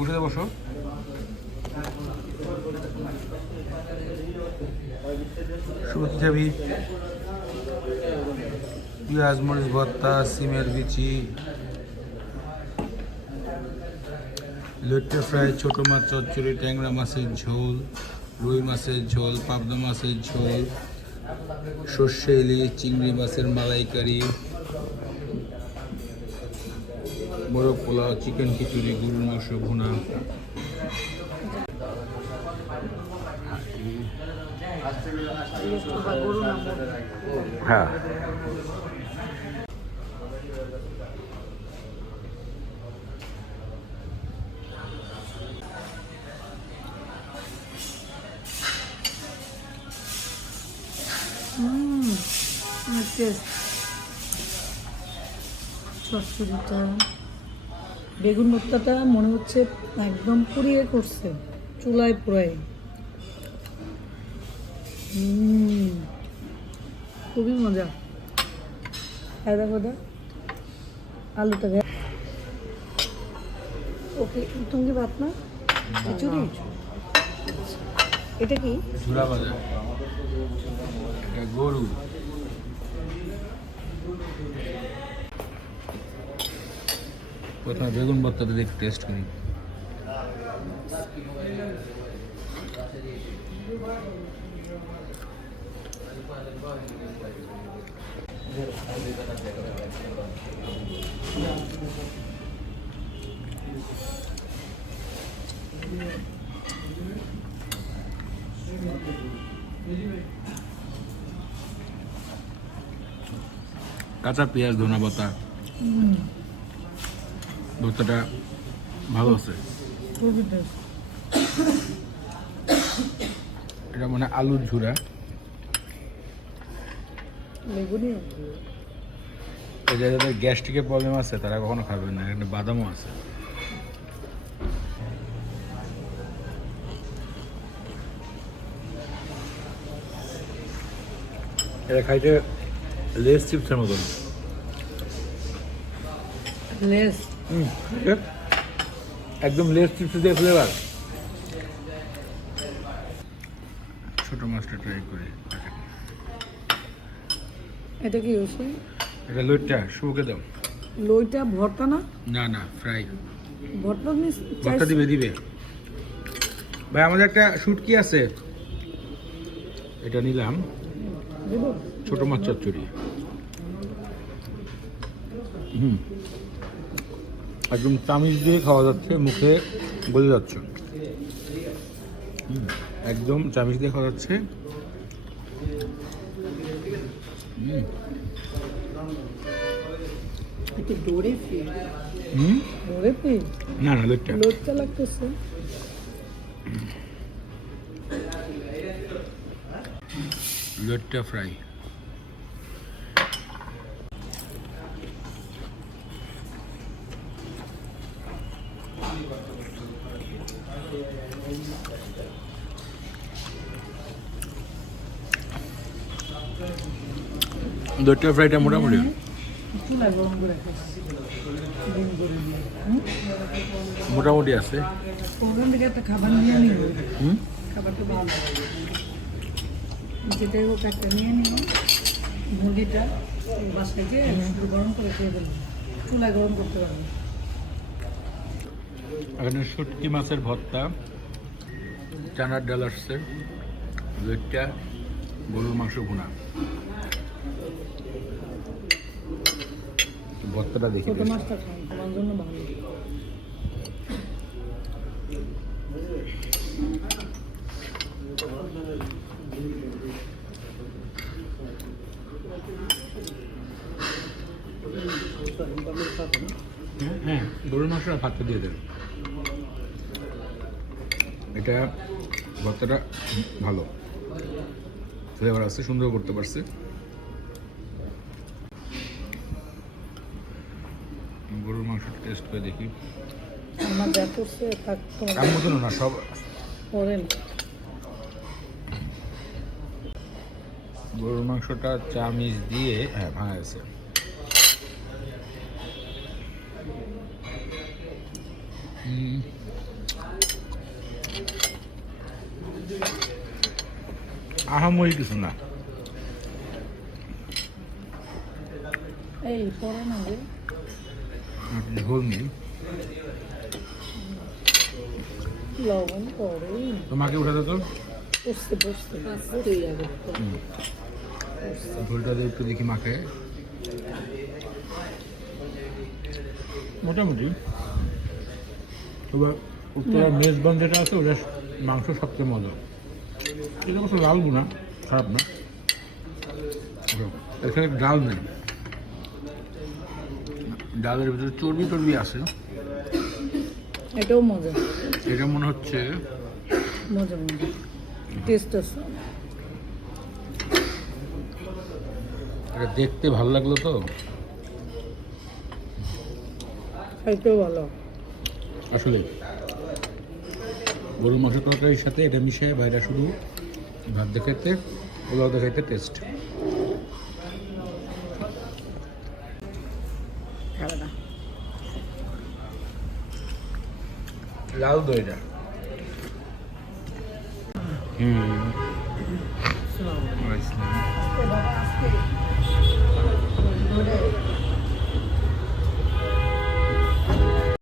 উঠে বসো। শুরু কি খাবি? পেঁয়াজ মরিচ ভর্তা, সিমের বিচি, লইট্টা ফ্রাই, ছোটো মাছ চচ্চড়ি, ট্যাংরা মাছের ঝোল, রুই মাছের ঝোল, পাবদা মাছের ঝোল, সর্ষে ইলিশ, চিংড়ি মাছের মালাইকারি, মোরগ পোলাও, চিকেন খিচুড়ি, গরুর মাংস ভুনা। হ্যাঁ, চচ্চড়িটা, বেগুন ভর্তাটা মনে হচ্ছে একদম পুড়িয়ে করছে, চুলায় পুরাই। খুবই মজা। দেখো আলুটা ওকে। তুমি কি ভাত না খিচুড়ি? এটা কি? ঝুরা ভাজা, এটা গরু। প্রথমে বেগুন ভর্তাটা দেখে টেস্ট করি। কাঁচা পেঁয়াজ, ধনা পাতা, ভর্তাটা ভালো আছে। এটা মানে আলুর ঝুরা। যাদের গ্যাস্ট্রিকের প্রবলেম আছে তারা কখনো খাবেন না। এখানে বাদামও আছে। এটা খাইতে লেস চিপসের মতন। লেস একদম লেস চিপস দিয়ে ফ্লেভার। ছোট মাছটা ট্রাই করি। এটা কি হয়েছে? এটা লইট্টা, শুকে দাও। লইটা ভর্তা না? না না, ফ্রাই। ভর্তা ভর্তা দিবে দিবে। ভাই আমাদের একটা শুটকি আছে, এটা নিলাম। ছোট মাছ চচ্চড়ি। একদম চামিচ দিয়ে খাওয়া যাচ্ছে, মুখে গলে যাচ্ছে। একদম চামিচ দিয়ে খাওয়া যাচ্ছে। না না, লোটটা লাগতেছে। লইট্টা ফ্রাই। লইট্টা ফ্রাইটা মোটামুটি মোটামুটি আছে। ওখান থেকে একটা খাবার নিয়ে নিব। খাবারটা ভালো, যেটাই হোক একটা নিয়ে নিব। মুরগিটা বাসায় গিয়ে শুধু গরম করে খেয়ে দেবো, চুলায় গরম করতে পারবো। এখানে শুটকি মাছের ভর্তা, চানার ডাল আসছে, লইট্টা, গরুর মাংস ভুনা। ভর্তাটা দেখি। ছোট মাছটা খান, তোমার জন্য ভালো। হ্যাঁ, গরুর মাংসটা ভাতটা দিয়ে দেন। এটা ভর্তাটা ভালো, ফ্লেভার আছে, সুন্দর করতে পারছে। গরুর মাংসটা টেস্ট করে দেখি। আমার যা করছে তার তার মতন না, সব করেন। গরুর মাংসটা চামিচ দিয়ে ভাঙা গেছে। আহামরি কিছু না। এই পরে না রে ঝোল নেই। লবণ পরে তোমাকে উঠাতে তো বসতে বসতে বসতেই যাবে ঝোলটা দিয়ে একটু দেখি মাখে। মোটামুটি তবে উত্তরের মেজবান যেটা আছে ওটা মাংস সবচেয়ে মজা। এটা অবশ্য লাল গুনা, খারাপ না। এখানে ডাল নেই, ডালের ভিতরে চর্বি টর্বি আছে। এটাও মজা এটা মনে হচ্ছে মজা মজা টেস্ট আছে। এটা দেখতে ভালো লাগলো তো, খাইতেও ভালো। আসলে গরুর মাংস তরকারির সাথে এটা মিশে বাইরে শুধু ভাত দেখাইতে ওলাও দেখাইতে টেস্ট। খাবে না লাল দইটা এবার আজকে